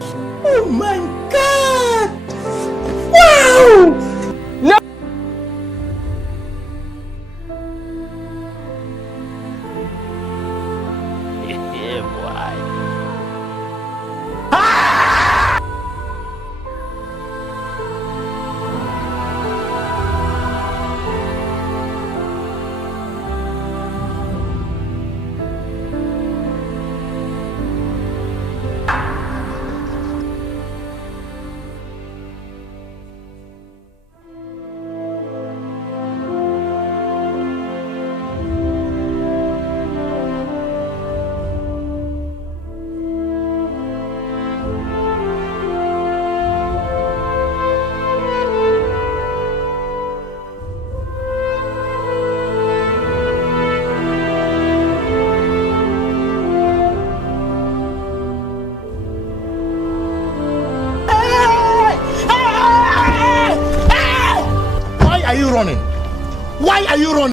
Oh my God! Wow! No! Yeah, boy. Why are you running? Why are you running?